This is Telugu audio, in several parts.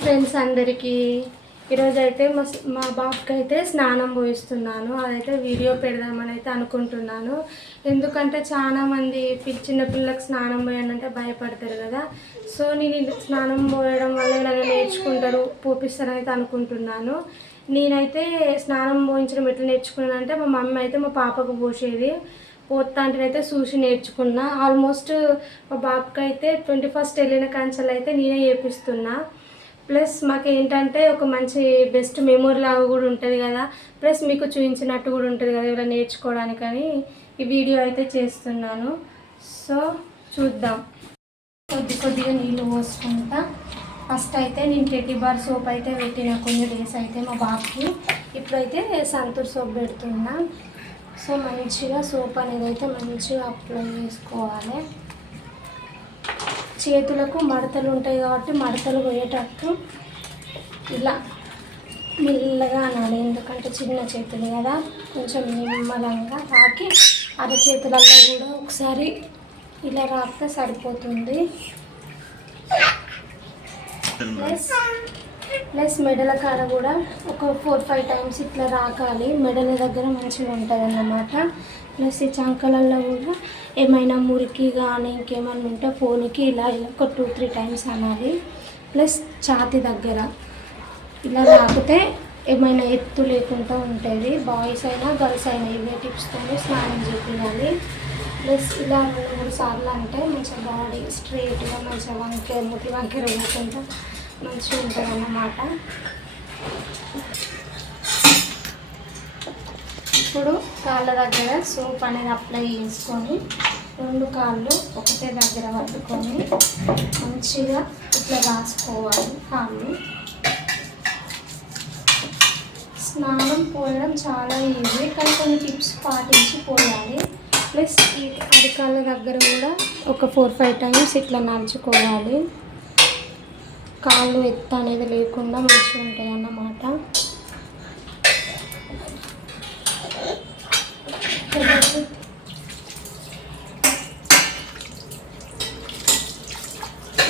ఫ్రెండ్స్ అందరికీ ఈరోజు అయితే మా బాబుకి అయితే స్నానం పోయిస్తున్నాను. అదైతే వీడియో పెడదామని అయితే అనుకుంటున్నాను. ఎందుకంటే చాలామంది చిన్న పిల్లలకు స్నానం పోయాలంటే భయపడతారు కదా. సో నేను స్నానం పోయడం వల్ల నన్ను నేర్చుకుంటారు, పోపిస్తారని అయితే అనుకుంటున్నాను. నేనైతే స్నానం పోయించడం ఎట్లా నేర్చుకున్నానంటే మా మమ్మీ అయితే మా పాపకు పోసేది. పోతా అంటేనైతే చూసి నేర్చుకున్నా. ఆల్మోస్ట్ మా బాబుకి అయితే 21st వెళ్ళిన కాంచెలు అయితే నేనే చేపిస్తున్నా. ప్లస్ మాకు ఏంటంటే ఒక మంచి బెస్ట్ మెమొరీ లాగా కూడా ఉంటుంది కదా. ప్లస్ మీకు చూపించినట్టు కూడా ఉంటుంది కదా ఇలా నేర్చుకోవడానికని ఈ వీడియో అయితే చేస్తున్నాను. సో చూద్దాం. కొద్దిగా నీళ్ళు పోసుకుంటా. ఫస్ట్ అయితే నేను టెడ్డీ బార్ సోప్ అయితే పెట్టిన కొన్ని డేస్ అయితే మా బాబుకి. ఇప్పుడైతే సంతూర్ సోప్ పెడుతున్నా. సో మంచిగా సోప్ అనేది అయితే మంచిగా అప్లై చేసుకోవాలి. చేతులకు మడతలు ఉంటాయి కాబట్టి మడతలు పోయేటట్టు ఇలా మెల్లగా అనాలి. ఎందుకంటే చిన్న చేతులు కదా, కొంచెం నిమ్మలంగా తాకి అరచేతులలో కూడా ఒకసారి ఇలా రాస్తే సరిపోతుంది. ప్లస్ మెడల కాడ కూడా ఒక 4-5 టైమ్స్ ఇట్లా రాకాలి. మెడల దగ్గర మంచిగా ఉంటుంది అన్నమాట. ప్లస్ ఈ చంకలలో కూడా ఏమైనా మురికి కానీ ఇంకేమైనా ఉంటే పోనికి ఇలా ఒక 2-3 టైమ్స్ అనాలి. ప్లస్ ఛాతీ దగ్గర ఇలా రాకితే ఏమైనా ఎత్తు లేకుండా ఉంటుంది. బాయ్స్ అయినా గర్ల్స్ అయినా ఇవే టిప్స్తో స్నానం చేయాలి. ప్లస్ ఇలా 2-3 సార్లు అంటే మంచిగా బాడీ స్ట్రైట్గా మంచిగా వంకెర పోకుండా మంచిగా ఉంటుంది అన్నమాట. ఇప్పుడు కాళ్ళ దగ్గర సోప్ అనేది అప్లై చేసుకొని 2 కాళ్ళు ఒకటే దగ్గర పట్టుకొని మంచిగా ఇట్లా రాసుకోవాలి. కాళ్ళు స్నానం పోయడం చాలా ఈజీ, కానీ కొన్ని టిప్స్ పాటించి పోయాలి. ప్లస్ ఈ అరికాళ్ళ దగ్గర కూడా ఒక 4-5 టైమ్స్ ఇట్లా నడుచుకోవాలి. కాళ్ళు ఎత్తు అనేది లేకుండా మంచిగా ఉంటాయి అన్నమాట.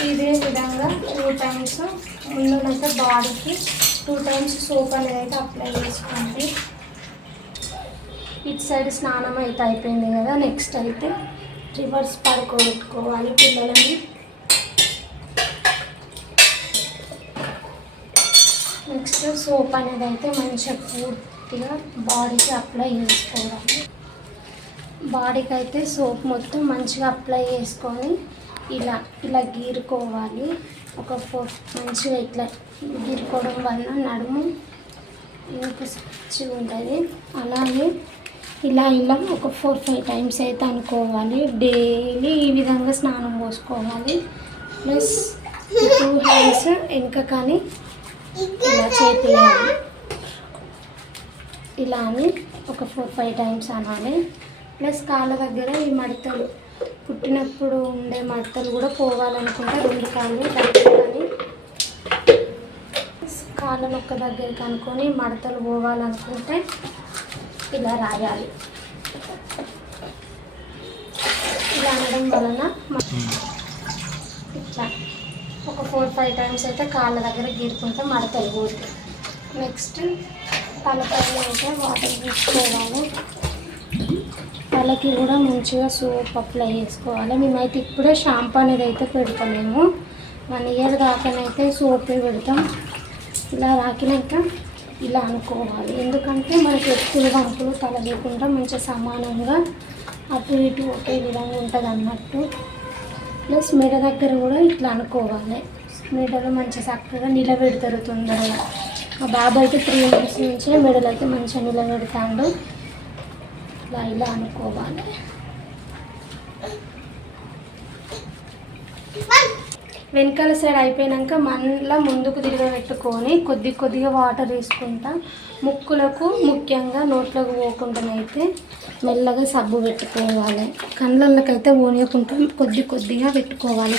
ఇదే విధంగా 2 టైమ్స్ ముందునైతే బాడీకి 2 టైమ్స్ సోప్ అనేది అయితే అప్లై చేసుకోండి. ఇటు సైడ్ స్నానం అయితే అయిపోయింది కదా. నెక్స్ట్ అయితే రివర్స్ పడుకోబెట్టుకోవాలి పిల్లలని. నెక్స్ట్ సోప్ అనేది అయితే మంచిగా పూర్తిగా బాడీకి అప్లై చేసుకోవాలి. బాడీకి అయితే సోప్ మొత్తం మంచిగా అప్లై చేసుకొని ఇలా గీరుకోవాలి. ఒక 4 మంచిగా ఇట్లా గీరుకోవడం వల్ల నడుము మంచిగా ఉంటుంది. అలాగే ఇలా ఒక 4-5 టైమ్స్ అయితే అనుకోవాలి. డైలీ ఈ విధంగా స్నానం పోసుకోవాలి. ప్లస్ 2 హ్యాండ్స్ వెనుక కానీ ఇలా చేయాలి. ఇలా అని ఒక 4-5 టైమ్స్ అనాలి. ప్లస్ కాళ్ళ దగ్గర ఈ మడతలు పుట్టినప్పుడు ఉండే మడతలు కూడా పోవాలనుకుంటే 2 కాళ్ళు దగ్గరని కాళ్ళను ఒక్క దగ్గరికి అనుకొని మడతలు పోవాలనుకుంటే ఇలా రాయాలి. ఇలా అనడం వలన ఇట్లా ఒక 4-5 టైమ్స్ అయితే కాళ్ళ దగ్గర గీరుకుంటే మడతలు పోతాయి. నెక్స్ట్ తలపైన అయితే వాటర్ తీసుకోవాలి. తలకి కూడా మంచిగా సోప్ అప్లై చేసుకోవాలి. మేమైతే ఇప్పుడే షాంపూ అనేది అయితే పెడతాము. 1 ఇయర్ దాకానైతే సోపే పెడతాం. ఇలా రాకినాక ఇలా అనుకోవాలి. ఎందుకంటే మనకి ఎత్తులు వంపులు తల లేకుండా మంచిగా సమానంగా అటు ఇటు ఒకే విధంగా ఉంటుంది అన్నట్టు. ప్లస్ మెడ దగ్గర కూడా ఇట్లా అనుకోవాలి. మెడలో మంచిగా చక్కగా నిలబెడతారు తొందరగా. మా బాబు అయితే 3 months నుంచే మెడలు అయితే మంచిగా నిలబెడతాడు. ఇలా అనుకోవాలి. వెనకాల సైడ్ అయిపోయాక మళ్ళీ ముందుకు తిరగబెట్టుకొని కొద్దిగా వాటర్ వేసుకుంటా. ముక్కులకు ముఖ్యంగా నోట్లోకి పోకుండానైతే మెల్లగా సబ్బు పెట్టుకోవాలి. కళ్ళకైతే పోనీయకుండా కొద్దిగా పెట్టుకోవాలి.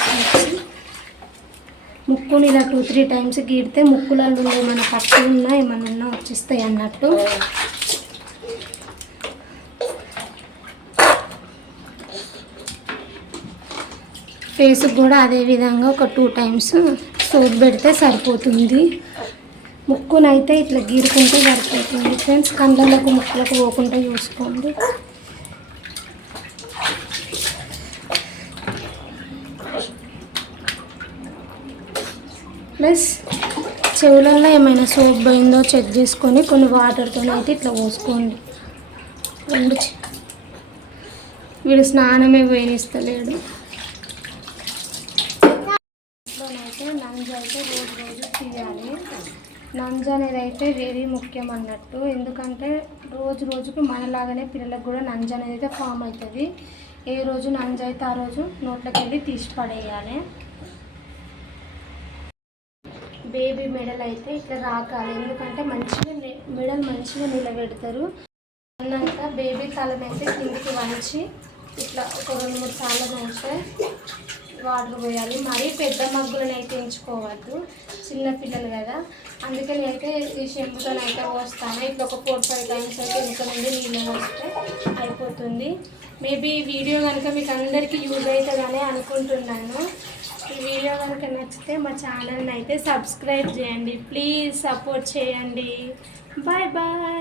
ముక్కుని ఇలా 2-3 టైమ్స్ గీడితే ముక్కులలో ఏమైనా పట్టు ఉన్నా ఏమన్నా వచ్చేస్తాయి అన్నట్టు. ఫేస్కి కూడా అదే విధంగా ఒక 2 టైమ్స్ సోప్ పెడితే సరిపోతుంది. ముక్కునైతే ఇట్లా గీరుకుంటే సరిపోతుంది ఫ్రెండ్స్. కళ్ళకు ముక్కులకు పోకుండా చూసుకోండి. ప్లస్ చెవులలో ఏమైనా సోప్ పోయిందో చెక్ చేసుకొని కొన్ని వాటర్తో అయితే ఇట్లా పోసుకోండి. వీడు స్నానమే పోయినిస్తలేడు. ఇంట్లోనైతే నంజు అయితే రోజు తీయాలి. నంజు అనేది అయితే వెరీ ముఖ్యం అన్నట్టు. ఎందుకంటే రోజుకు మనలాగానే పిల్లలకు కూడా నంజు అనేది అయితే ఫామ్ అవుతుంది. ఏ రోజు నంజు అయితే ఆ రోజు నోట్లోకి వెళ్ళి తీసి పడేయాలి. బేబీ మెడల్ అయితే ఇట్లా రాకాలి. ఎందుకంటే మెడల్ మంచిగా నిలబెడతారు. అన్నాక బేబీ తలనైతే కిందికి వంచి ఇట్లా ఒక 2-3 సార్లు మంచిగా వాటర్ పోయాలి. మరీ పెద్ద మగ్గులను అయితే ఎంచుకోవద్దు, చిన్నపిల్లలు కదా. అందుకని అయితే ఈ షెంపుతోనైతే పోస్తాను. ఇట్లా ఒక 4-5 టైమ్స్ అయితే వెనుక నుండి నీళ్ళు వస్తే అయిపోతుంది. మేబీ ఈ వీడియో కనుక మీకు అందరికీ యూజ్ అవుతుందని అనుకుంటున్నాను. ఈ వీడియో కనుక నచ్చితే మా ఛానల్ని అయితే సబ్స్క్రైబ్ చేయండి. ప్లీజ్ సపోర్ట్ చేయండి. Bye bye.